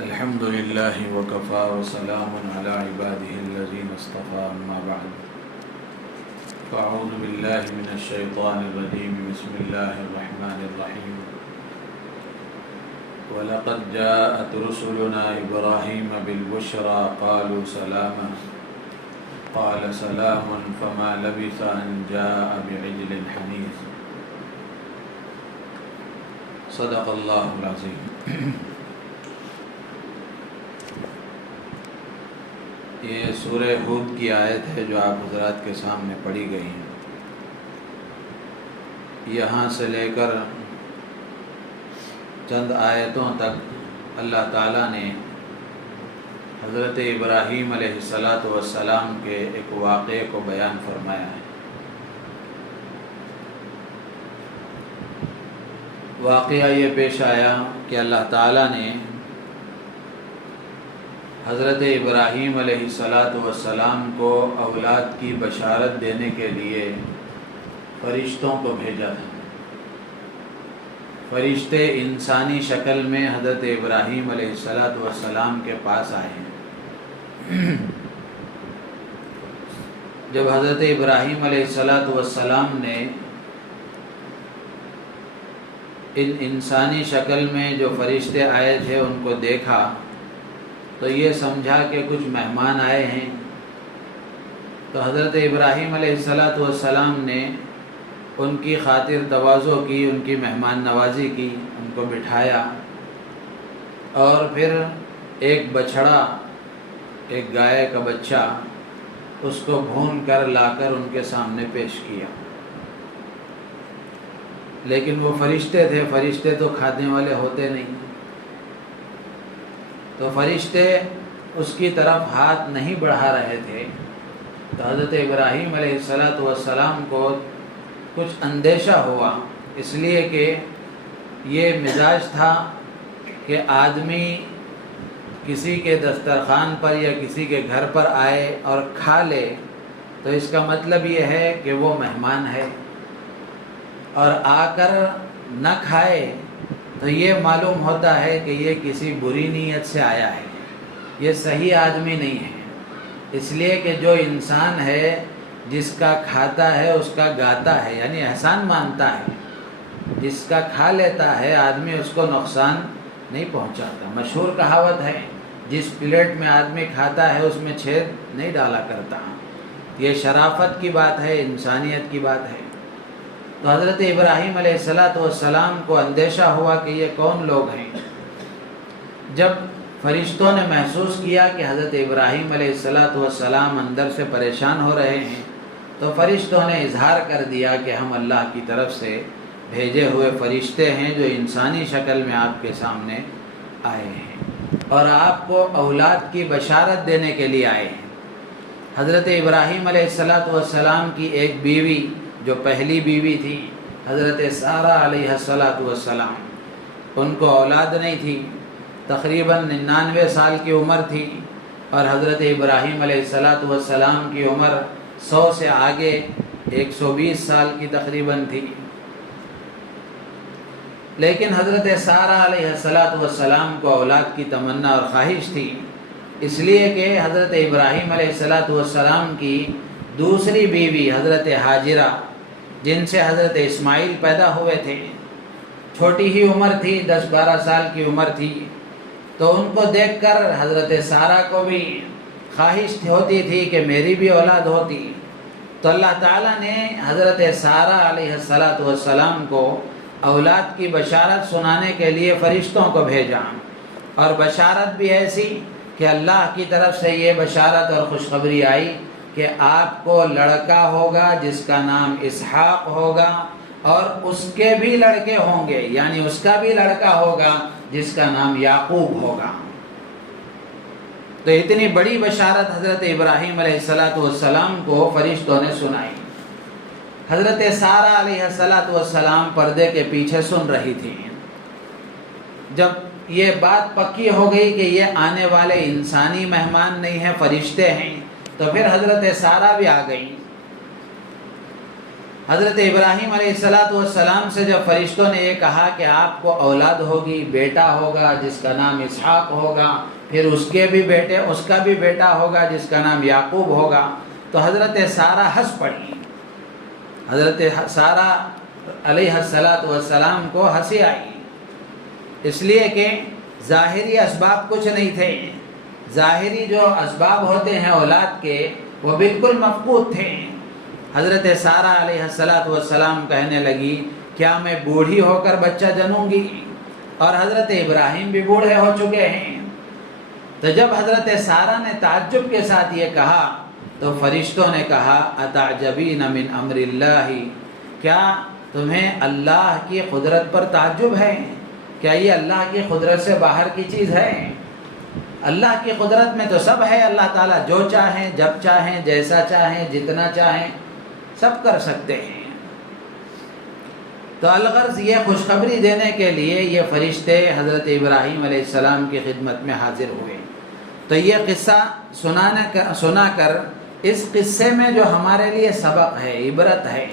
الحمد لله وكفى وسلام على عباده الذين اصطفى أما بعد فأعوذ بالله من الشيطان الرجيم بسم الله الرحمن الرحيم ولقد جاءت رسلنا إبراهيم بالبشرى قالوا سلاما قال سلام فما لبث أن جاء بعجل حنيذ صدق الله العظيم۔ یہ سورہ ہود کی آیت ہے جو آپ حضرات کے سامنے پڑھی گئی ہے۔ یہاں سے لے کر چند آیتوں تک اللہ تعالیٰ نے حضرت ابراہیم علیہ السلام کے ایک واقعے کو بیان فرمایا ہے۔ واقعہ یہ پیش آیا کہ اللہ تعالیٰ نے حضرت ابراہیم علیہ السلام کو اولاد کی بشارت دینے کے لیے فرشتوں کو بھیجا تھا۔ فرشتے انسانی شکل میں حضرت ابراہیم علیہ السلام کے پاس آئے ہیں۔ جب حضرت ابراہیم علیہ السلام نے ان انسانی شکل میں جو فرشتے آئے تھے ان کو دیکھا تو یہ سمجھا کہ کچھ مہمان آئے ہیں، تو حضرت ابراہیم علیہ السلام نے ان کی خاطر تواضع کی، ان کی مہمان نوازی کی، ان کو بٹھایا اور پھر ایک بچھڑا، ایک گائے کا بچہ اس کو بھون کر لا کر ان کے سامنے پیش کیا۔ لیکن وہ فرشتے تھے، فرشتے تو کھانے والے ہوتے نہیں، تو فرشتے اس کی طرف ہاتھ نہیں بڑھا رہے تھے۔ تو حضرت ابراہیم علیہ السلام کو کچھ اندیشہ ہوا، اس لیے کہ یہ مزاج تھا کہ آدمی کسی کے دسترخوان پر یا کسی کے گھر پر آئے اور کھا لے تو اس کا مطلب یہ ہے کہ وہ مہمان ہے، اور آ کر نہ کھائے تو یہ معلوم ہوتا ہے کہ یہ کسی بری نیت سے آیا ہے، یہ صحیح آدمی نہیں ہے۔ اس لیے کہ جو انسان ہے جس کا کھاتا ہے اس کا گاتا ہے، یعنی احسان مانتا ہے، جس کا کھا لیتا ہے آدمی اس کو نقصان نہیں پہنچاتا۔ مشہور کہاوت ہے، جس پلیٹ میں آدمی کھاتا ہے اس میں چھید نہیں ڈالا کرتا۔ یہ شرافت کی بات ہے، انسانیت کی بات ہے۔ تو حضرت ابراہیم علیہ السلام کو اندیشہ ہوا کہ یہ کون لوگ ہیں۔ جب فرشتوں نے محسوس کیا کہ حضرت ابراہیم علیہ السلام اندر سے پریشان ہو رہے ہیں، تو فرشتوں نے اظہار کر دیا کہ ہم اللہ کی طرف سے بھیجے ہوئے فرشتے ہیں جو انسانی شکل میں آپ کے سامنے آئے ہیں اور آپ کو اولاد کی بشارت دینے کے لیے آئے ہیں۔ حضرت ابراہیم علیہ السلام کی ایک بیوی جو پہلی بیوی تھی حضرت سارہ علیہ السلام، ان کو اولاد نہیں تھی، تقریباً 99 سال کی عمر تھی، اور حضرت ابراہیم علیہ السلام کی عمر 100 سے آگے 120 سال کی تقریباً تھی۔ لیکن حضرت سارہ علیہ السلام کو اولاد کی تمنا اور خواہش تھی، اس لیے کہ حضرت ابراہیم علیہ السلام کی دوسری بیوی حضرت ہاجرہ، جن سے حضرت اسماعیل پیدا ہوئے تھے، چھوٹی ہی عمر تھی، 10-12 سال کی عمر تھی، تو ان کو دیکھ کر حضرت سارہ کو بھی خواہش ہوتی تھی کہ میری بھی اولاد ہوتی۔ تو اللہ تعالیٰ نے حضرت سارہ علیہ السلام کو اولاد کی بشارت سنانے کے لیے فرشتوں کو بھیجا، اور بشارت بھی ایسی کہ اللہ کی طرف سے یہ بشارت اور خوشخبری آئی کہ آپ کو لڑکا ہوگا جس کا نام اسحاق ہوگا، اور اس کے بھی لڑکے ہوں گے، یعنی اس کا بھی لڑکا ہوگا جس کا نام یعقوب ہوگا۔ تو اتنی بڑی بشارت حضرت ابراہیم علیہ السلام کو فرشتوں نے سنائی۔ حضرت سارہ علیہ السلام پردے کے پیچھے سن رہی تھی۔ جب یہ بات پکی ہو گئی کہ یہ آنے والے انسانی مہمان نہیں ہیں، فرشتے ہیں، تو پھر حضرت سارہ بھی آ گئیں۔ حضرت ابراہیم علیہ السلام سے جب فرشتوں نے یہ کہا کہ آپ کو اولاد ہوگی، بیٹا ہوگا جس کا نام اسحاق ہوگا، پھر اس کا بھی بیٹا ہوگا جس کا نام یعقوب ہوگا، تو حضرت سارہ ہنس پڑی۔ حضرت سارہ علیہ السلام کو ہنسی آئی، اس لیے کہ ظاہری اسباب کچھ نہیں تھے، ظاہری جو اسباب ہوتے ہیں اولاد کے وہ بالکل مفقود تھے۔ حضرت سارہ علیہ السلام کہنے لگی کیا میں بوڑھی ہو کر بچہ جنوں گی؟ اور حضرت ابراہیم بھی بوڑھے ہو چکے ہیں۔ تو جب حضرت سارہ نے تعجب کے ساتھ یہ کہا تو فرشتوں نے کہا اتعجبین من امر اللہ، کیا تمہیں اللہ کی قدرت پر تعجب ہے؟ کیا یہ اللہ کی قدرت سے باہر کی چیز ہے؟ اللہ کی قدرت میں تو سب ہے، اللہ تعالیٰ جو چاہیں، جب چاہیں، جیسا چاہیں، جتنا چاہیں سب کر سکتے ہیں۔ تو الغرض یہ خوشخبری دینے کے لیے یہ فرشتے حضرت ابراہیم علیہ السلام کی خدمت میں حاضر ہوئے۔ تو یہ قصہ سنا کر اس قصے میں جو ہمارے لیے سبق ہے، عبرت ہے،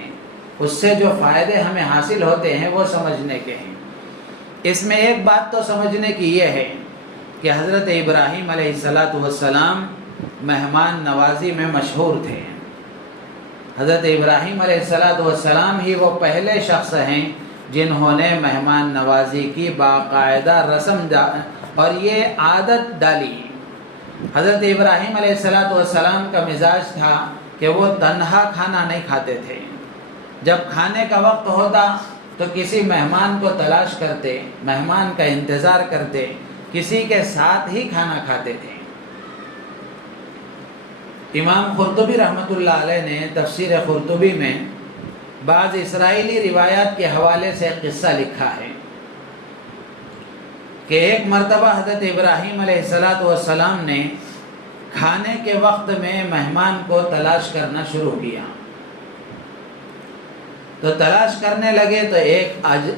اس سے جو فائدے ہمیں حاصل ہوتے ہیں وہ سمجھنے کے ہیں۔ اس میں ایک بات تو سمجھنے کی یہ ہے کہ حضرت ابراہیم علیہ السلام مہمان نوازی میں مشہور تھے۔ حضرت ابراہیم علیہ السلام ہی وہ پہلے شخص ہیں جنہوں نے مہمان نوازی کی باقاعدہ رسم اور یہ عادت ڈالی۔ حضرت ابراہیم علیہ السلام کا مزاج تھا کہ وہ تنہا کھانا نہیں کھاتے تھے، جب کھانے کا وقت ہوتا تو کسی مہمان کو تلاش کرتے، مہمان کا انتظار کرتے، کسی کے ساتھ ہی کھانا کھاتے تھے۔ امام قرطبی رحمۃ اللہ علیہ نے تفسیر قرطبی میں بعض اسرائیلی روایات کے حوالے سے ایک قصہ لکھا ہے کہ ایک مرتبہ حضرت ابراہیم علیہ السلام نے کھانے کے وقت میں مہمان کو تلاش کرنا شروع کیا۔ تو تلاش کرنے لگے تو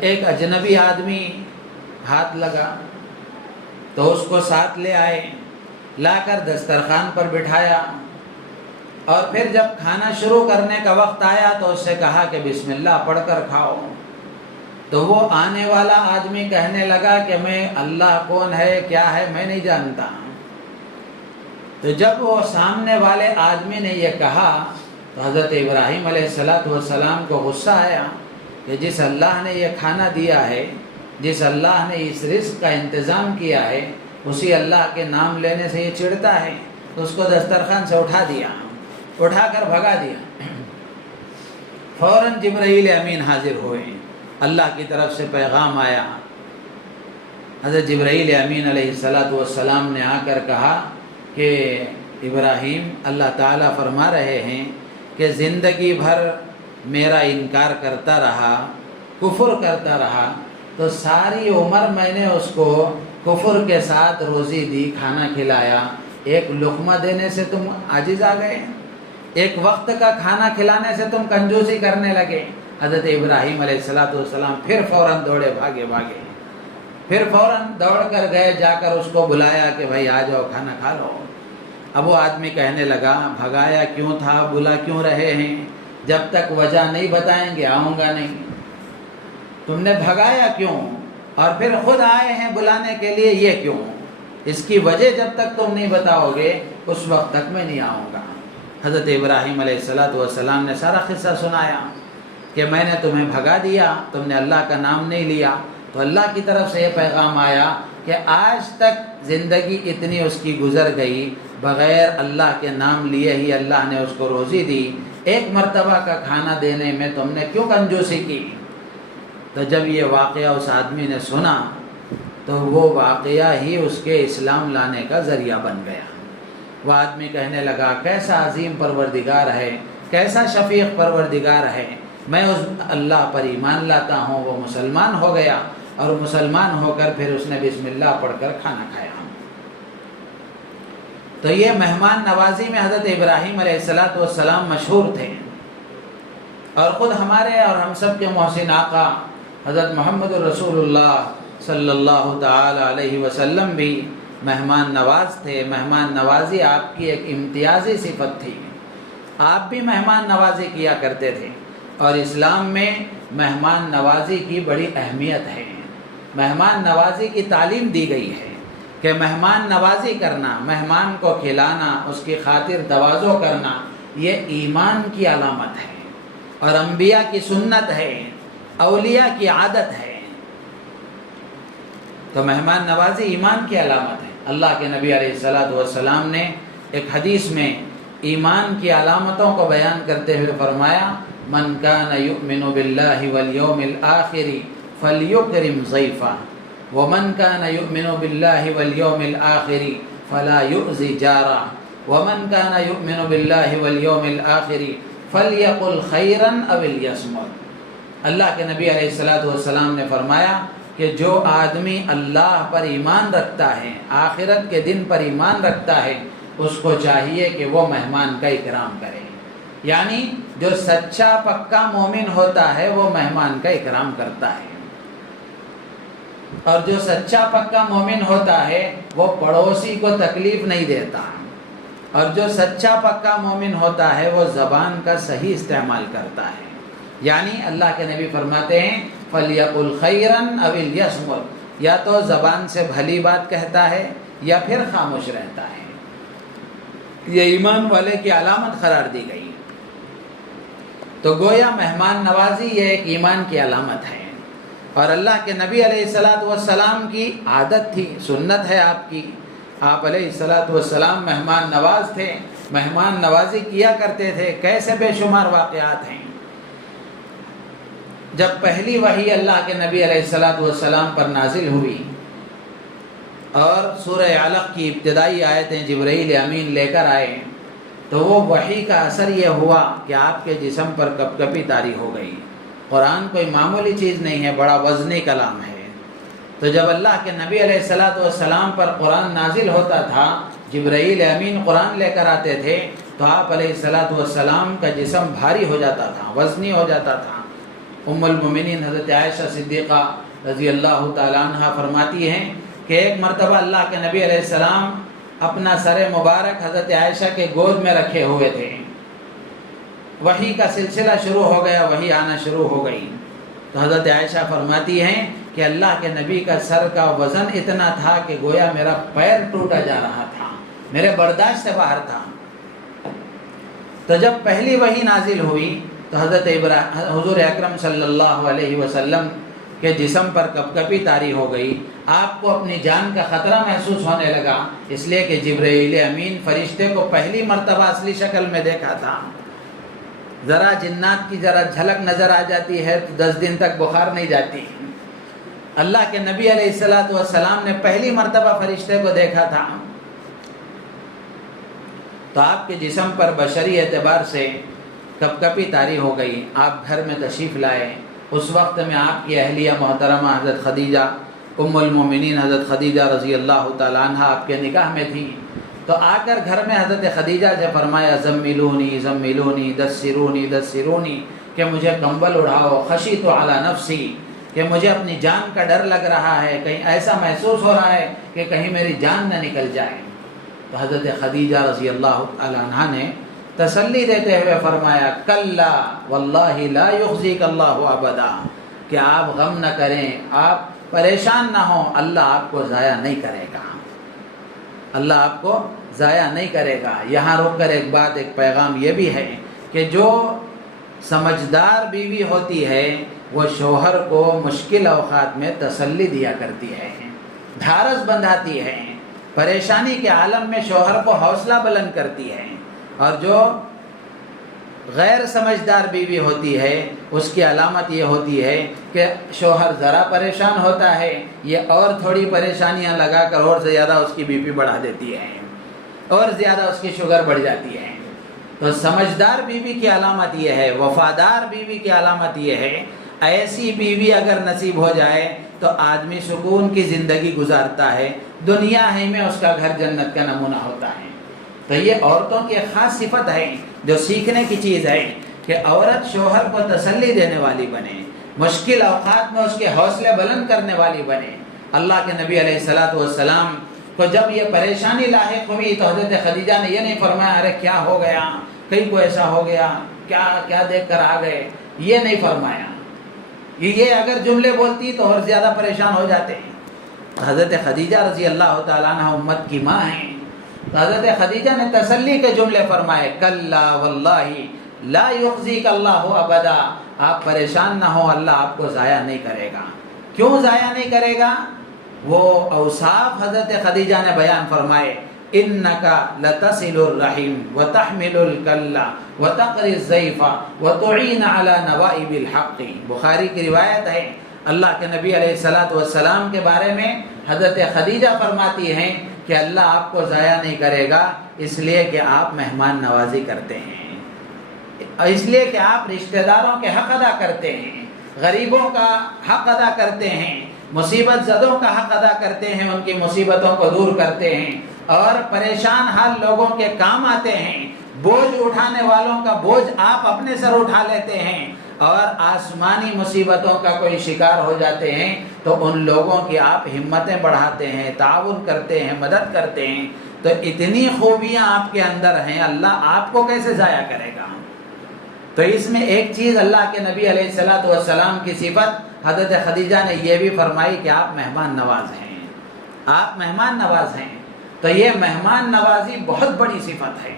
ایک اجنبی آدمی ہاتھ لگا تو اس کو ساتھ لے آئے، لا کر دسترخوان پر بٹھایا، اور پھر جب کھانا شروع کرنے کا وقت آیا تو اس سے کہا کہ بسم اللہ پڑھ کر کھاؤ۔ تو وہ آنے والا آدمی کہنے لگا کہ میں اللہ کون ہے کیا ہے میں نہیں جانتا۔ تو جب وہ سامنے والے آدمی نے یہ کہا تو حضرت ابراہیم علیہ السلام کو غصہ آیا کہ جس اللہ نے یہ کھانا دیا ہے، جس اللہ نے اس رزق کا انتظام کیا ہے، اسی اللہ کے نام لینے سے یہ چڑھتا ہے۔ تو اس کو دسترخوان سے اٹھا کر بھگا دیا۔ فوراً جبرائیل امین حاضر ہوئے، اللہ کی طرف سے پیغام آیا۔ حضرت جبرائیل امین علیہ السلام نے آ کر کہا کہ ابراہیم، اللہ تعالیٰ فرما رہے ہیں کہ زندگی بھر میرا انکار کرتا رہا، کفر کرتا رہا، تو ساری عمر میں نے اس کو کفر کے ساتھ روزی دی، کھانا کھلایا، ایک لقمہ دینے سے تم عاجز آ گئے، ایک وقت کا کھانا کھلانے سے تم کنجوسی کرنے لگے۔ حضرت ابراہیم علیہ السلام پھر فوراً دوڑے، بھاگے پھر فوراً دوڑ کر گئے، جا کر اس کو بلایا کہ بھائی آ جاؤ کھانا کھا لو۔ اب وہ آدمی کہنے لگا بھگایا کیوں تھا، بلا کیوں رہے ہیں؟ جب تک وجہ نہیں بتائیں گے آؤں گا نہیں۔ تم نے بھگایا کیوں اور پھر خود آئے ہیں بلانے کے لیے، یہ کیوں؟ اس کی وجہ جب تک تم نہیں بتاؤ گے اس وقت تک میں نہیں آؤں گا۔ حضرت ابراہیم علیہ السلام نے سارا قصہ سنایا کہ میں نے تمہیں بھگا دیا، تم نے اللہ کا نام نہیں لیا، تو اللہ کی طرف سے یہ پیغام آیا کہ آج تک زندگی اتنی اس کی گزر گئی، بغیر اللہ کے نام لیے ہی اللہ نے اس کو روزی دی، ایک مرتبہ کا کھانا دینے میں تم نے کیوں کنجوسی کی؟ تو جب یہ واقعہ اس آدمی نے سنا تو وہ واقعہ ہی اس کے اسلام لانے کا ذریعہ بن گیا۔ وہ آدمی کہنے لگا کیسا عظیم پروردگار ہے، کیسا شفیق پروردگار ہے، میں اس اللہ پر ایمان لاتا ہوں۔ وہ مسلمان ہو گیا اور مسلمان ہو کر پھر اس نے بسم اللہ پڑھ کر کھانا کھایا۔ تو یہ مہمان نوازی میں حضرت ابراہیم علیہ السلام مشہور تھے، اور خود ہمارے اور ہم سب کے محسن آقا حضرت محمد رسول اللہ صلی اللہ تعالی علیہ وسلم بھی مہمان نواز تھے۔ مہمان نوازی آپ کی ایک امتیازی صفت تھی، آپ بھی مہمان نوازی کیا کرتے تھے۔ اور اسلام میں مہمان نوازی کی بڑی اہمیت ہے۔ مہمان نوازی کی تعلیم دی گئی ہے کہ مہمان نوازی کرنا، مہمان کو کھلانا، اس کی خاطر تواضع کرنا، یہ ایمان کی علامت ہے اور انبیاء کی سنت ہے، اولیاء کی عادت ہے۔ تو مہمان نوازی ایمان کی علامت ہے۔ اللہ کے نبی علیہ الصلوۃ والسلام نے ایک حدیث میں ایمان کی علامتوں کو بیان کرتے ہوئے فرمایا، من کان یؤمن باللہ والیوم الآخر فلیکرم ضیفہ ومن کان یؤمن باللہ والیوم الآخر فلا یؤذی جارہ ومن کان یؤمن باللہ والیوم الآخر فلیقل خیرا او لیصمت۔ اللہ کے نبی علیہ الصلوۃ والسلام نے فرمایا کہ جو آدمی اللہ پر ایمان رکھتا ہے، آخرت کے دن پر ایمان رکھتا ہے، اس کو چاہیے کہ وہ مہمان کا اکرام کرے۔ یعنی جو سچا پکا مومن ہوتا ہے وہ مہمان کا اکرام کرتا ہے، اور جو سچا پکا مومن ہوتا ہے وہ پڑوسی کو تکلیف نہیں دیتا، اور جو سچا پکا مومن ہوتا ہے وہ زبان کا صحیح استعمال کرتا ہے۔ یعنی اللہ کے نبی فرماتے ہیں فَلْيَقُلْ خَيْرًا أَوْ لْيَصْمُتْ، یا تو زبان سے بھلی بات کہتا ہے یا پھر خاموش رہتا ہے۔ یہ ایمان والے کی علامت قرار دی گئی۔ تو گویا مہمان نوازی یہ ایک ایمان کی علامت ہے، اور اللہ کے نبی علیہ الصلوۃ والسلام کی عادت تھی، سنت ہے آپ کی۔ آپ علیہ الصلوۃ والسلام مہمان نواز تھے، مہمان نوازی کیا کرتے تھے۔ کیسے بے شمار واقعات ہیں۔ جب پہلی وحی اللہ کے نبی علیہ الصلوۃ والسلام پر نازل ہوئی اور سورہ علق کی ابتدائی آیتیں جبرائیل امین لے کر آئے، تو وہ وحی کا اثر یہ ہوا کہ آپ کے جسم پر کپکپی طاری ہو گئی۔ قرآن کوئی معمولی چیز نہیں ہے، بڑا وزنی کلام ہے۔ تو جب اللہ کے نبی علیہ الصلوۃ والسلام پر قرآن نازل ہوتا تھا، جبرائیل امین قرآن لے کر آتے تھے، تو آپ علیہ الصلوۃ والسلام کا جسم بھاری ہو جاتا تھا، وزنی ہو جاتا تھا۔ ام المومنین حضرت عائشہ صدیقہ رضی اللہ تعالیٰ عنہ فرماتی ہیں کہ ایک مرتبہ اللہ کے نبی علیہ السلام اپنا سر مبارک حضرت عائشہ کے گود میں رکھے ہوئے تھے۔ وحی کا سلسلہ شروع ہو گیا، وحی آنا شروع ہو گئی۔ تو حضرت عائشہ فرماتی ہیں کہ اللہ کے نبی کا سر کا وزن اتنا تھا کہ گویا میرا پیر ٹوٹا جا رہا تھا، میرے برداشت سے باہر تھا۔ تو جب پہلی وحی نازل ہوئی تو حضور اکرم صلی اللہ علیہ وسلم کے جسم پر کپکپی طاری ہو گئی۔ آپ کو اپنی جان کا خطرہ محسوس ہونے لگا، اس لیے کہ جبرائیل امین فرشتے کو پہلی مرتبہ اصلی شکل میں دیکھا تھا۔ ذرا جنات کی ذرا جھلک نظر آ جاتی ہے تو 10 دن تک بخار نہیں جاتی۔ اللہ کے نبی علیہ الصلوۃ والسلام نے پہلی مرتبہ فرشتے کو دیکھا تھا، تو آپ کے جسم پر بشری اعتبار سے کپکپی طاری ہو گئی۔ آپ گھر میں تشریف لائے، اس وقت میں آپ کی اہلیہ محترمہ حضرت خدیجہ ام المومنین حضرت خدیجہ رضی اللہ تعالیٰ عنہ آپ کے نکاح میں تھی۔ تو آ کر گھر میں حضرت خدیجہ سے فرمایا زملونی زملونی دسرونی دسرونی، کہ مجھے کمبل اڑاؤ، خشیت علی نفسی، کہ مجھے اپنی جان کا ڈر لگ رہا ہے، کہیں ایسا محسوس ہو رہا ہے کہ کہیں میری جان نہ نکل جائے۔ تو حضرت خدیجہ رضی اللہ تعالیٰ عنہ نے تسلی دیتے ہوئے فرمایا کلا واللہ لا یخزیک اللہ ابدا، کہ آپ غم نہ کریں، آپ پریشان نہ ہوں، اللہ آپ کو ضائع نہیں کرے گا، اللہ آپ کو ضائع نہیں کرے گا۔ یہاں رک کر ایک بات، ایک پیغام یہ بھی ہے کہ جو سمجھدار بیوی ہوتی ہے وہ شوہر کو مشکل اوقات میں تسلی دیا کرتی ہے، ڈھارس بندھاتی ہے، پریشانی کے عالم میں شوہر کو حوصلہ بلند کرتی ہے۔ اور جو غیر سمجھدار بیوی ہوتی ہے اس کی علامت یہ ہوتی ہے کہ شوہر ذرا پریشان ہوتا ہے، یہ اور تھوڑی پریشانیاں لگا کر اور زیادہ اس کی بی پی بڑھا دیتی ہے، اور زیادہ اس کی شوگر بڑھ جاتی ہے۔ تو سمجھدار بیوی کی علامت یہ ہے، وفادار بیوی کی علامت یہ ہے۔ ایسی بیوی اگر نصیب ہو جائے تو آدمی سکون کی زندگی گزارتا ہے، دنیا ہی میں اس کا گھر جنت کا نمونہ ہوتا ہے۔ تو یہ عورتوں کی ایک خاص صفت ہے جو سیکھنے کی چیز ہے کہ عورت شوہر کو تسلی دینے والی بنے، مشکل اوقات میں اس کے حوصلے بلند کرنے والی بنے۔ اللہ کے نبی علیہ الصلوۃ والسلام کو جب یہ پریشانی لاحق ہوئی تو حضرت خدیجہ نے یہ نہیں فرمایا ارے کیا ہو گیا، کہیں کو ایسا ہو گیا، کیا دیکھ کر آ گئے۔ یہ نہیں فرمایا. یہ اگر جملے بولتی تو اور زیادہ پریشان ہو جاتے ہیں. حضرت خدیجہ رضی اللہ تعالیٰ عنہ امت کی ماں ہیں. تو حضرت خدیجہ نے تسلی کے جملے فرمائے, کلا واللہ لا یخزیک اللہ ابدا, آپ پریشان نہ ہو, اللہ آپ کو ضائع نہیں کرے گا. کیوں ضائع نہیں کرے گا؟ وہ اوصاف حضرت خدیجہ نے بیان فرمائے, انکا لتصل الرحیم وتحمل الکل وتقری الضیف وتعین علی نوائب الحق. بخاری کی روایت ہے, اللہ کے نبی علیہ الصلوۃ والسلام کے بارے میں حضرت خدیجہ فرماتی ہیں کہ اللہ آپ کو ضائع نہیں کرے گا, اس لیے کہ آپ مہمان نوازی کرتے ہیں, اس لیے کہ آپ رشتہ داروں کے حق ادا کرتے ہیں, غریبوں کا حق ادا کرتے ہیں, مصیبت زدوں کا حق ادا کرتے ہیں, ان کی مصیبتوں کو دور کرتے ہیں, اور پریشان حال لوگوں کے کام آتے ہیں. بوجھ اٹھانے والوں کا بوجھ آپ اپنے سر اٹھا لیتے ہیں, اور آسمانی مصیبتوں کا کوئی شکار ہو جاتے ہیں تو ان لوگوں کی آپ ہمتیں بڑھاتے ہیں, تعاون کرتے ہیں, مدد کرتے ہیں. تو اتنی خوبیاں آپ کے اندر ہیں, اللہ آپ کو کیسے ضائع کرے گا؟ تو اس میں ایک چیز اللہ کے نبی علیہ الصلوۃ والسلام کی صفت حضرت خدیجہ نے یہ بھی فرمائی کہ آپ مہمان نواز ہیں, آپ مہمان نواز ہیں. تو یہ مہمان نوازی بہت بڑی صفت ہے,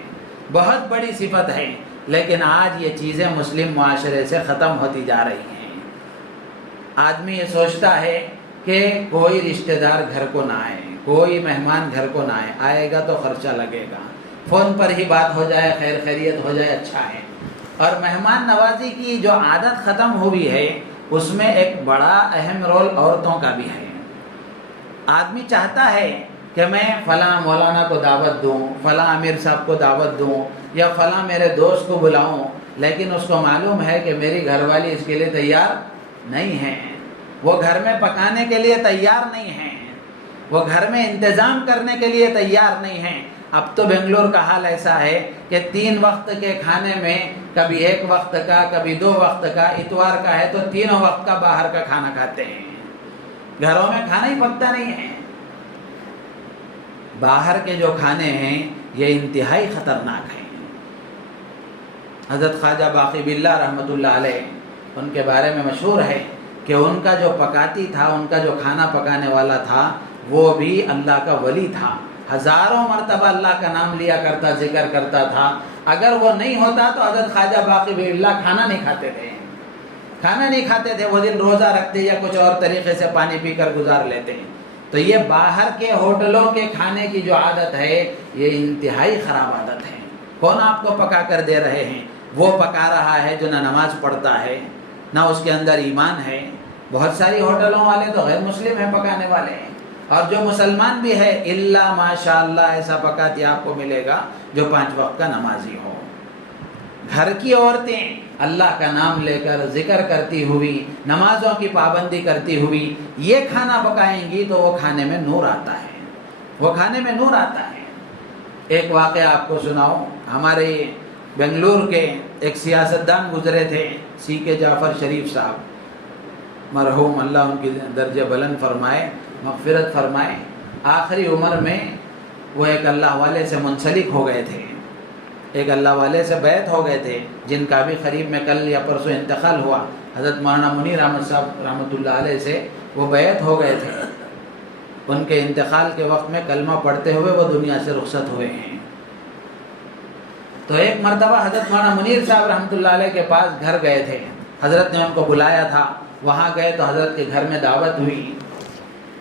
بہت بڑی صفت ہے, لیکن آج یہ چیزیں مسلم معاشرے سے ختم ہوتی جا رہی ہیں. آدمی یہ سوچتا ہے کہ کوئی رشتہ دار گھر کو نہ آئے, کوئی مہمان گھر کو نہ آئے, آئے گا تو خرچہ لگے گا, فون پر ہی بات ہو جائے, خیر خیریت ہو جائے, اچھا ہے. اور مہمان نوازی کی جو عادت ختم ہوئی ہے اس میں ایک بڑا اہم رول عورتوں کا بھی ہے. آدمی چاہتا ہے کہ میں فلاں مولانا کو دعوت دوں, فلاں امیر صاحب کو دعوت دوں, یا فلاں میرے دوست کو بلاؤں, لیکن اس کو معلوم ہے کہ میری گھر والی اس کے لیے تیار نہیں ہے, وہ گھر میں پکانے کے لیے تیار نہیں ہیں, وہ گھر میں انتظام کرنے کے لیے تیار نہیں ہیں. اب تو بنگلور کا حال ایسا ہے کہ 3 وقت کے کھانے میں کبھی 1 وقت کا, کبھی 2 وقت کا, اتوار کا ہے تو 3 وقت کا باہر کا کھانا کھاتے ہیں. گھروں میں کھانا ہی پکتا نہیں ہے. باہر کے جو کھانے ہیں یہ انتہائی خطرناک ہیں. حضرت خواجہ باقی باللہ رحمۃ اللہ علیہ, ان کے بارے میں مشہور ہے کہ ان کا جو پکاتی تھا, ان کا جو کھانا پکانے والا تھا, وہ بھی اللہ کا ولی تھا. ہزاروں مرتبہ اللہ کا نام لیا کرتا, ذکر کرتا تھا. اگر وہ نہیں ہوتا تو حضرت خواجہ باقی باللہ کھانا نہیں کھاتے تھے, کھانا نہیں کھاتے تھے. وہ دن روزہ رکھتے یا کچھ اور طریقے سے پانی پی کر گزار لیتے ہیں. تو یہ باہر کے ہوٹلوں کے کھانے کی جو عادت ہے یہ انتہائی خراب عادت ہے. کون آپ کو پکا کر دے رہے ہیں؟ وہ پکا رہا ہے جو نہ نماز پڑھتا ہے, نہ اس کے اندر ایمان ہے. بہت ساری ہوٹلوں والے تو غیر مسلم ہیں پکانے والے ہیں, اور جو مسلمان بھی ہے اللہ ماشاء اللہ ایسا پکاتی آپ کو ملے گا جو 5 وقت کا نمازی ہو. گھر کی عورتیں اللہ کا نام لے کر ذکر کرتی ہوئی, نمازوں کی پابندی کرتی ہوئی یہ کھانا پکائیں گی تو وہ کھانے میں نور آتا ہے, وہ کھانے میں نور آتا ہے. ایک واقعہ آپ کو سناؤں. ہمارے بنگلور کے ایک سیاستدان گزرے تھے, سی کے جعفر شریف صاحب, مرحوم, اللہ ان کی درجہ بلند فرمائے, مغفرت فرمائے. آخری عمر میں وہ ایک اللہ والے سے منسلک ہو گئے تھے, ایک اللہ والے سے بیعت ہو گئے تھے, جن کا بھی قریب میں کل یا پرسوں انتقال ہوا. حضرت مولانا منیر احمد صاحب رحمۃ اللہ علیہ سے وہ بیعت ہو گئے تھے. ان کے انتقال کے وقت میں کلمہ پڑھتے ہوئے وہ دنیا سے رخصت ہوئے ہیں. تو ایک مرتبہ حضرت مولانا منیر صاحب رحمۃ اللہ علیہ کے پاس گھر گئے تھے. حضرت نے ان کو بلایا تھا, وہاں گئے تو حضرت کے گھر میں دعوت ہوئی.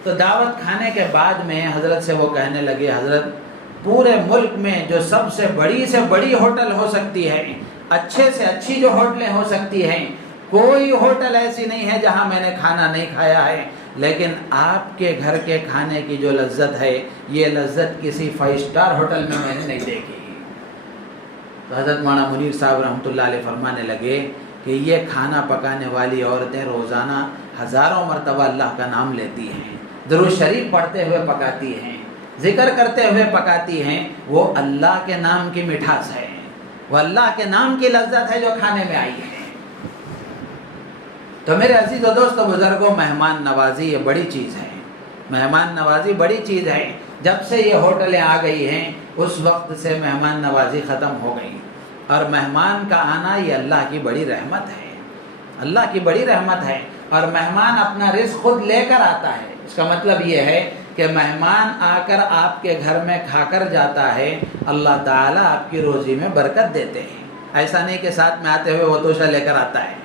تو دعوت کھانے کے بعد میں حضرت سے وہ کہنے لگے, حضرت پورے ملک میں جو سب سے بڑی ہوٹل ہو سکتی ہے, اچھے سے اچھی جو ہوٹلیں ہو سکتی ہیں, کوئی ہوٹل ایسی نہیں ہے جہاں میں نے کھانا نہیں کھایا ہے, لیکن آپ کے گھر کے کھانے کی جو لذت ہے یہ لذت کسی 5 اسٹار ہوٹل میں نے نہیں دیکھی. تو حضرت مولانا منیر صاحب رحمۃ اللہ علیہ فرمانے لگے کہ یہ کھانا پکانے والی عورتیں روزانہ ہزاروں مرتبہ اللہ کا نام لیتی ہیں, درود شریف پڑھتے ہوئے پکاتی ہیں, ذکر کرتے ہوئے پکاتی ہیں. وہ اللہ کے نام کی مٹھاس ہے, وہ اللہ کے نام کی لذت ہے جو کھانے میں آئی ہے. تو میرے عزیز و دوست و بزرگوں, مہمان نوازی یہ بڑی چیز ہے, مہمان نوازی بڑی چیز ہے. جب سے یہ ہوٹلیں آ گئی ہیں اس وقت سے مہمان نوازی ختم ہو گئی, اور مہمان کا آنا یہ اللہ کی بڑی رحمت ہے. اللہ کی بڑی رحمت ہے، اور مہمان اپنا رزق خود لے کر آتا ہے۔ اس کا مطلب یہ ہے کہ مہمان آ کر آپ کے گھر میں کھا کر جاتا ہے، اللہ تعالیٰ آپ کی روزی میں برکت دیتے ہیں۔ ایسا نہیں کہ ساتھ میں آتے ہوئے وہ توشہ لے کر آتا ہے۔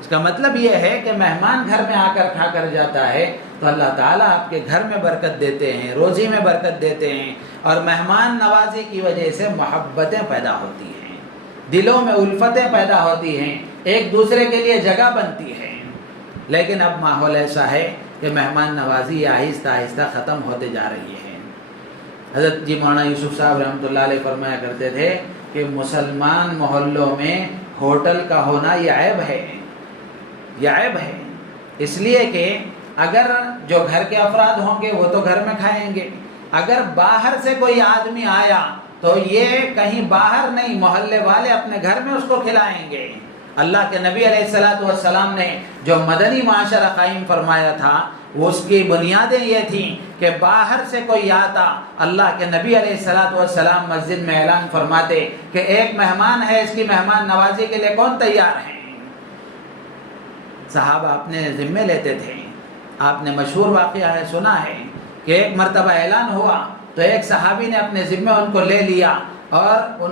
اس کا مطلب یہ ہے کہ مہمان گھر میں آ کر کھا کر جاتا ہے تو اللہ تعالیٰ آپ کے گھر میں برکت دیتے ہیں، روزی میں برکت دیتے ہیں، اور مہمان نوازی کی وجہ سے محبتیں پیدا ہوتی ہیں، دلوں میں الفتیں پیدا ہوتی ہیں، ایک دوسرے کے لیے جگہ بنتی ہے۔ لیکن اب ماحول ایسا ہے کہ مہمان نوازی آہستہ آہستہ ختم ہوتے جا رہی ہے۔ حضرت جی مولانا یوسف صاحب رحمۃ اللہ علیہ فرمایا کرتے تھے کہ مسلمان محلوں میں ہوٹل کا ہونا یہ عیب ہے، یہ عیب ہے، اس لیے کہ اگر جو گھر کے افراد ہوں گے وہ تو گھر میں کھائیں گے، اگر باہر سے کوئی آدمی آیا تو یہ کہیں باہر نہیں، محلے والے اپنے گھر میں اس کو کھلائیں گے۔ اللہ کے نبی علیہ الصلوۃ والسلام نے جو مدنی معاشرہ قائم فرمایا تھا اس کی بنیادیں یہ تھیں کہ باہر سے کوئی آتا، اللہ کے نبی علیہ الصلوۃ والسلام مسجد میں اعلان فرماتے کہ ایک مہمان ہے، اس کی مہمان نوازی کے لیے کون تیار ہیں؟ صحابہ اپنے ذمے لیتے تھے۔ آپ نے مشہور واقعہ ہے، سنا ہے کہ ایک مرتبہ اعلان ہوا تو ایک صحابی نے اپنے ذمے ان کو لے لیا، اور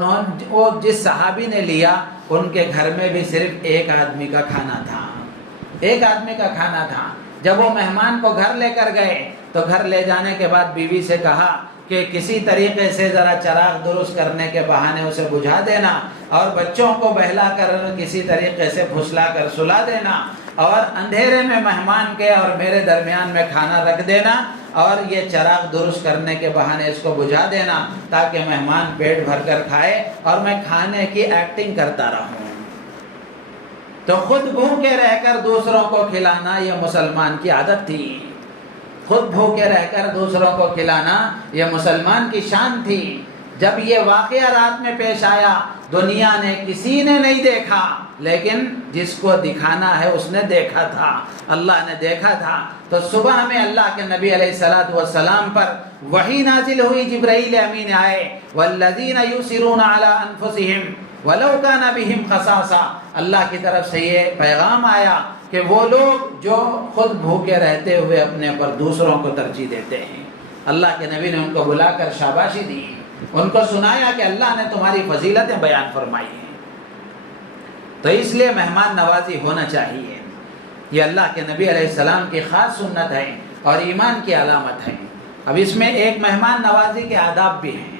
وہ جس صحابی نے لیا ان کے گھر میں بھی صرف ایک آدمی کا کھانا تھا، ایک آدمی کا کھانا تھا۔ جب وہ مہمان کو گھر لے کر گئے تو گھر لے جانے کے بعد بیوی سے کہا کہ کسی طریقے سے ذرا چراغ درست کرنے کے بہانے اسے بجھا دینا، اور بچوں کو بہلا کر کسی طریقے سے پھسلا کر سلا دینا، اور اندھیرے میں مہمان کے اور میرے درمیان میں کھانا رکھ دینا، اور یہ چراغ درست کرنے کے بہانے اس کو بجھا دینا تاکہ مہمان پیٹ بھر کر کھائے اور میں کھانے کی ایکٹنگ کرتا رہوں۔ تو خود بھوکے رہ کر دوسروں کو کھلانا یہ مسلمان کی عادت تھی، خود بھوکے رہ کر دوسروں کو کھلانا یہ مسلمان کی شان تھی۔ جب یہ واقعہ رات میں پیش آیا، دنیا نے کسی نے نہیں دیکھا، لیکن جس کو دکھانا ہے اس نے دیکھا تھا، اللہ نے دیکھا تھا۔ تو صبح میں اللہ کے نبی علیہ الصلوۃ والسلام پر وحی نازل ہوئی، جبرائیل امین آئے، والذین یؤثرون علی انفسہم ولو کان بہم خصاصہ، اللہ کی طرف سے یہ پیغام آیا کہ وہ لوگ جو خود بھوکے رہتے ہوئے اپنے پر دوسروں کو ترجیح دیتے ہیں، اللہ کے نبی نے ان کو بلا کر شاباشی دی، ان کو سنایا کہ اللہ نے تمہاری فضیلتیں بیان فرمائی ہیں۔ تو اس لیے مہمان نوازی ہونا چاہیے، یہ اللہ کے نبی علیہ السلام کی خاص سنت ہے اور ایمان کی علامت ہے۔ اب اس میں ایک مہمان نوازی کے آداب بھی ہیں،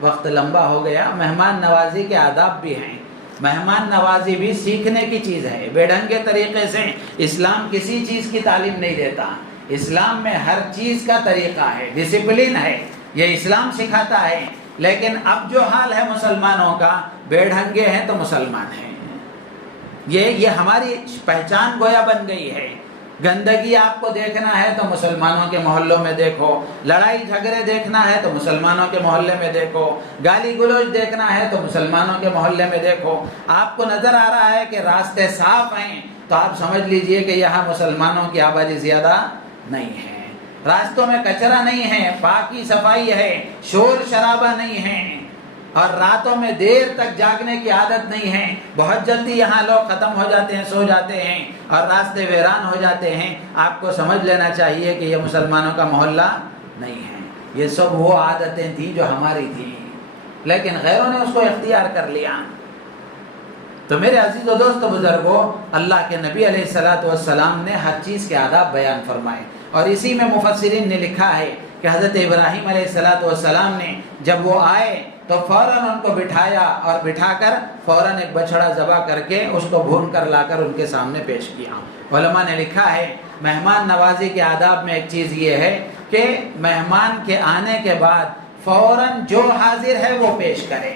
وقت لمبا ہو گیا، مہمان نوازی کے آداب بھی ہیں۔ مہمان نوازی بھی سیکھنے کی چیز ہے، بے ڈھنگے طریقے سے اسلام کسی چیز کی تعلیم نہیں دیتا، اسلام میں ہر چیز کا طریقہ ہے، ڈسپلن ہے، یہ اسلام سکھاتا ہے۔ لیکن اب جو حال ہے مسلمانوں کا، بے ڈھنگے ہیں تو مسلمان ہیں، یہ ہماری پہچان گویا بن گئی ہے۔ گندگی آپ کو دیکھنا ہے تو مسلمانوں کے محلوں میں دیکھو، لڑائی جھگڑے دیکھنا ہے تو مسلمانوں کے محلے میں دیکھو، گالی گلوچ دیکھنا ہے تو مسلمانوں کے محلے میں دیکھو۔ آپ کو نظر آ رہا ہے کہ راستے صاف ہیں تو آپ سمجھ لیجئے کہ یہاں مسلمانوں کی آبادی زیادہ نہیں ہے، راستوں میں کچرا نہیں ہے، پاکی صفائی ہے، شور شرابہ نہیں ہے، اور راتوں میں دیر تک جاگنے کی عادت نہیں ہے۔ بہت جلدی یہاں لوگ ختم ہو جاتے ہیں، سو جاتے ہیں، اور راستے ویران ہو جاتے ہیں۔ آپ کو سمجھ لینا چاہیے کہ یہ مسلمانوں کا محلہ نہیں ہے، یہ سب وہ عادتیں تھیں جو ہماری تھیں، لیکن غیروں نے اس کو اختیار کر لیا۔ تو میرے عزیز و دوست بزرگوں، اللہ کے نبی علیہ الصلوۃ والسلام نے ہر چیز کے آداب بیان فرمائے، اور اسی میں مفسرین نے لکھا ہے کہ حضرت ابراہیم علیہ الصلوۃ والسلام نے جب وہ آئے تو فوراً ان کو بٹھایا، اور بٹھا کر فوراً ایک بچڑا ذبح کر کے اس کو بھون کر لا کر ان کے سامنے پیش کیا۔ علماء نے لکھا ہے مہمان نوازی کے آداب میں ایک چیز یہ ہے کہ مہمان کے آنے کے بعد فوراً جو حاضر ہے وہ پیش کرے،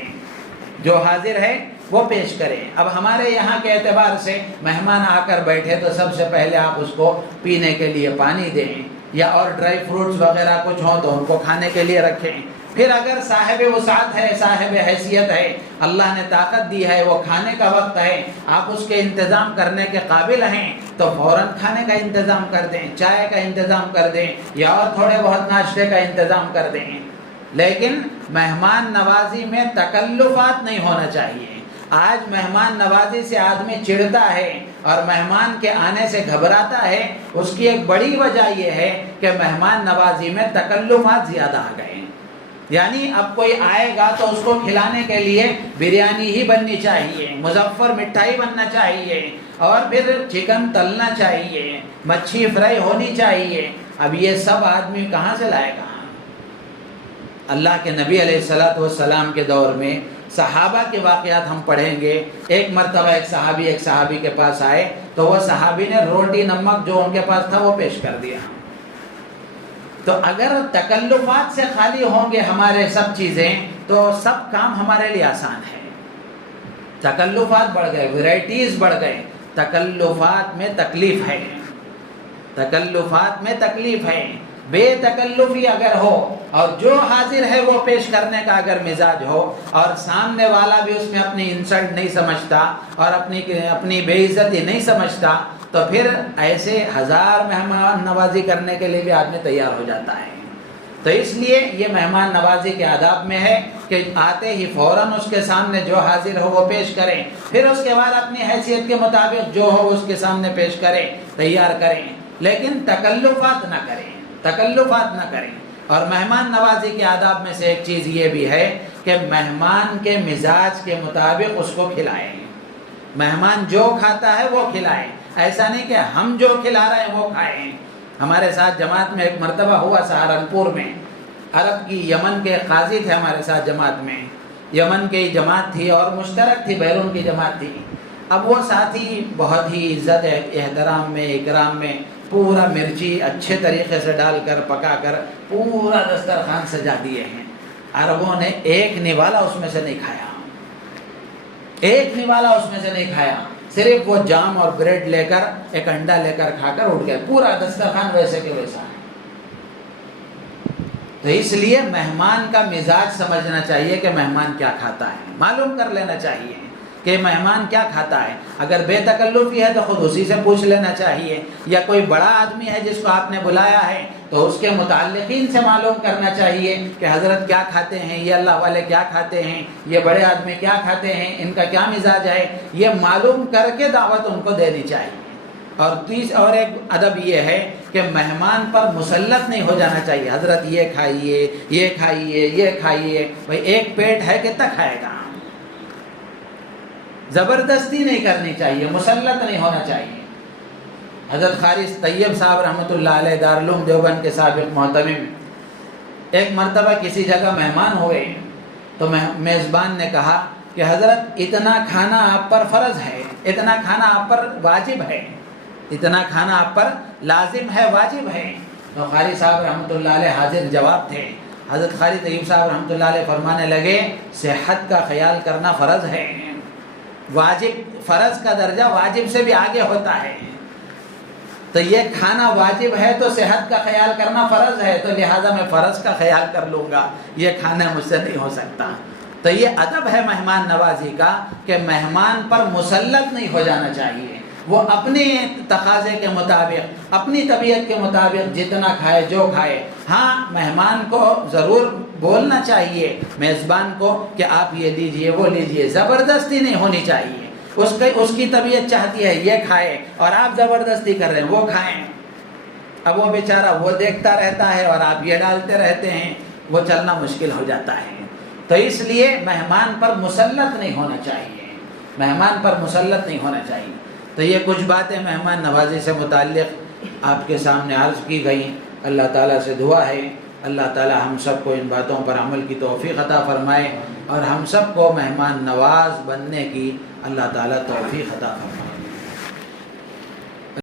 جو حاضر ہے وہ پیش کرے۔ اب ہمارے یہاں کے اعتبار سے مہمان آ کر بیٹھے تو سب سے پہلے آپ اس کو پینے کے لیے پانی دیں، یا اور ڈرائی فروٹس وغیرہ کچھ ہوں تو ان کو کھانے کے لیے رکھیں۔ پھر اگر صاحب وسعت ہے، صاحب حیثیت ہے، اللہ نے طاقت دی ہے، وہ کھانے کا وقت ہے، آپ اس کے انتظام کرنے کے قابل ہیں تو فوراً کھانے کا انتظام کر دیں، چائے کا انتظام کر دیں، یا اور تھوڑے بہت ناشتے کا انتظام کر دیں۔ لیکن مہمان نوازی میں تکلفات نہیں ہونا چاہیے۔ آج مہمان نوازی سے آدمی چڑھتا ہے اور مہمان کے آنے سے گھبراتا ہے، اس کی ایک بڑی وجہ یہ ہے کہ مہمان نوازی میں تکلفات زیادہ آ گئے ہیں۔ یعنی اب کوئی آئے گا تو اس کو کھلانے کے لیے بریانی ہی بننی چاہیے، مظفر مٹھائی بننا چاہیے، اور پھر چکن تلنا چاہیے، مچھی فرائی ہونی چاہیے۔ اب یہ سب آدمی کہاں سے لائے گا؟ اللہ کے نبی علیہ السلام کے دور میں صحابہ کے واقعات ہم پڑھیں گے۔ ایک مرتبہ ایک صحابی کے پاس آئے تو وہ صحابی نے روٹی نمک جو ان کے پاس تھا وہ پیش کر دیا۔ تو اگر تکلفات سے خالی ہوں گے ہمارے سب چیزیں تو سب کام ہمارے لیے آسان ہے۔ تکلفات بڑھ گئے، ورائٹیز بڑھ گئے، تکلفات میں تکلیف ہے، تکلفات میں تکلیف ہے۔ بے تکلفی اگر ہو اور جو حاضر ہے وہ پیش کرنے کا اگر مزاج ہو، اور سامنے والا بھی اس میں اپنی انسلٹ نہیں سمجھتا اور اپنی بے عزتی نہیں سمجھتا، تو پھر ایسے ہزار مہمان نوازی کرنے کے لیے بھی آدمی تیار ہو جاتا ہے۔ تو اس لیے یہ مہمان نوازی کے آداب میں ہے کہ آتے ہی فوراً اس کے سامنے جو حاضر ہو وہ پیش کریں، پھر اس کے بعد اپنی حیثیت کے مطابق جو ہو اس کے سامنے پیش کریں، تیار کریں، لیکن تکلفات نہ کریں، تکلفات نہ کریں۔ اور مہمان نوازی کے آداب میں سے ایک چیز یہ بھی ہے کہ مہمان کے مزاج کے مطابق اس کو کھلائیں۔ مہمان جو کھاتا ہے وہ کھلائیں، ایسا نہیں کہ ہم جو کھلا رہے ہیں وہ کھائیں۔ ہمارے ساتھ جماعت میں ایک مرتبہ ہوا سہارنپور میں، عرب کی یمن کے قاضی تھے ہمارے ساتھ جماعت میں، یمن کی جماعت تھی اور مشترک تھی، بیرون کی جماعت تھی۔ اب وہ ساتھی بہت ہی عزت احترام میں اکرام میں پورا مرچی اچھے طریقے سے ڈال کر پکا کر پورا دسترخوان سجا دیے ہیں۔ عربوں نے ایک نوالا اس میں سے نہیں کھایا، ایک نوالا اس میں سے نہیں کھایا، صرف وہ جام اور بریڈ لے کر ایک انڈا لے کر کھا کر اٹھ گئے، پورا دسترخوان ویسے کے ویسا ہے۔ تو اس لیے مہمان کا مزاج سمجھنا چاہیے کہ مہمان کیا کھاتا ہے، معلوم کر لینا چاہیے کہ مہمان کیا کھاتا ہے۔ اگر بے تکلفی ہے تو خود اسی سے پوچھ لینا چاہیے، یا کوئی بڑا آدمی ہے جس کو آپ نے بلایا ہے تو اس کے متعلقین سے معلوم کرنا چاہیے کہ حضرت کیا کھاتے ہیں، یہ اللہ والے کیا کھاتے ہیں، یہ بڑے آدمی کیا کھاتے ہیں، ان کا کیا مزاج ہے، یہ معلوم کر کے دعوت ان کو دینی چاہیے۔ اور ایک ادب یہ ہے کہ مہمان پر مسلط نہیں ہو جانا چاہیے، حضرت یہ کھائیے، یہ کھائیے، یہ کھائیے، بھائی ایک پیٹ ہے کتنا کھائے گا، زبردستی نہیں کرنی چاہیے، مسلط نہیں ہونا چاہیے۔ حضرت خارج طیب صاحب رحمۃ اللہ علیہ دارالعلوم دیوبند کے سابق محتمم ایک مرتبہ کسی جگہ مہمان ہوئے تو میزبان نے کہا کہ حضرت اتنا کھانا آپ پر فرض ہے، اتنا کھانا آپ پر واجب ہے، اتنا کھانا آپ پر لازم ہے، واجب ہے۔ تو خارج صاحب رحمۃ اللہ علیہ حاضر جواب تھے۔ حضرت خارج طیب صاحب رحمۃ اللہ علیہ فرمانے لگے صحت کا خیال کرنا فرض ہے، واجب، فرض کا درجہ واجب سے بھی آگے ہوتا ہے، تو یہ کھانا واجب ہے تو صحت کا خیال کرنا فرض ہے، تو لہٰذا میں فرض کا خیال کر لوں گا، یہ کھانا مجھ سے نہیں ہو سکتا۔ تو یہ ادب ہے مہمان نوازی کا کہ مہمان پر مسلط نہیں ہو جانا چاہیے، وہ اپنے تقاضے کے مطابق، اپنی طبیعت کے مطابق جتنا کھائے، جو کھائے۔ ہاں مہمان کو ضرور بولنا چاہیے، میزبان کو، کہ آپ یہ لیجئے وہ لیجئے، زبردستی نہیں ہونی چاہیے۔ اس کی طبیعت چاہتی ہے یہ کھائے اور آپ زبردستی کر رہے ہیں وہ کھائیں، اب وہ بیچارہ وہ دیکھتا رہتا ہے اور آپ یہ ڈالتے رہتے ہیں، وہ چلنا مشکل ہو جاتا ہے۔ تو اس لیے مہمان پر مسلط نہیں ہونا چاہیے، مہمان پر مسلط نہیں ہونا چاہیے۔ تو یہ کچھ باتیں مہمان نوازی سے متعلق آپ کے سامنے عرض کی گئیں۔ اللہ تعالیٰ سے دعا ہے اللہ تعالیٰ ہم سب کو ان باتوں پر عمل کی توفیق عطا فرمائے، اور ہم سب کو مہمان نواز بننے کی اللہ تعالیٰ توفیق عطا فرمائے۔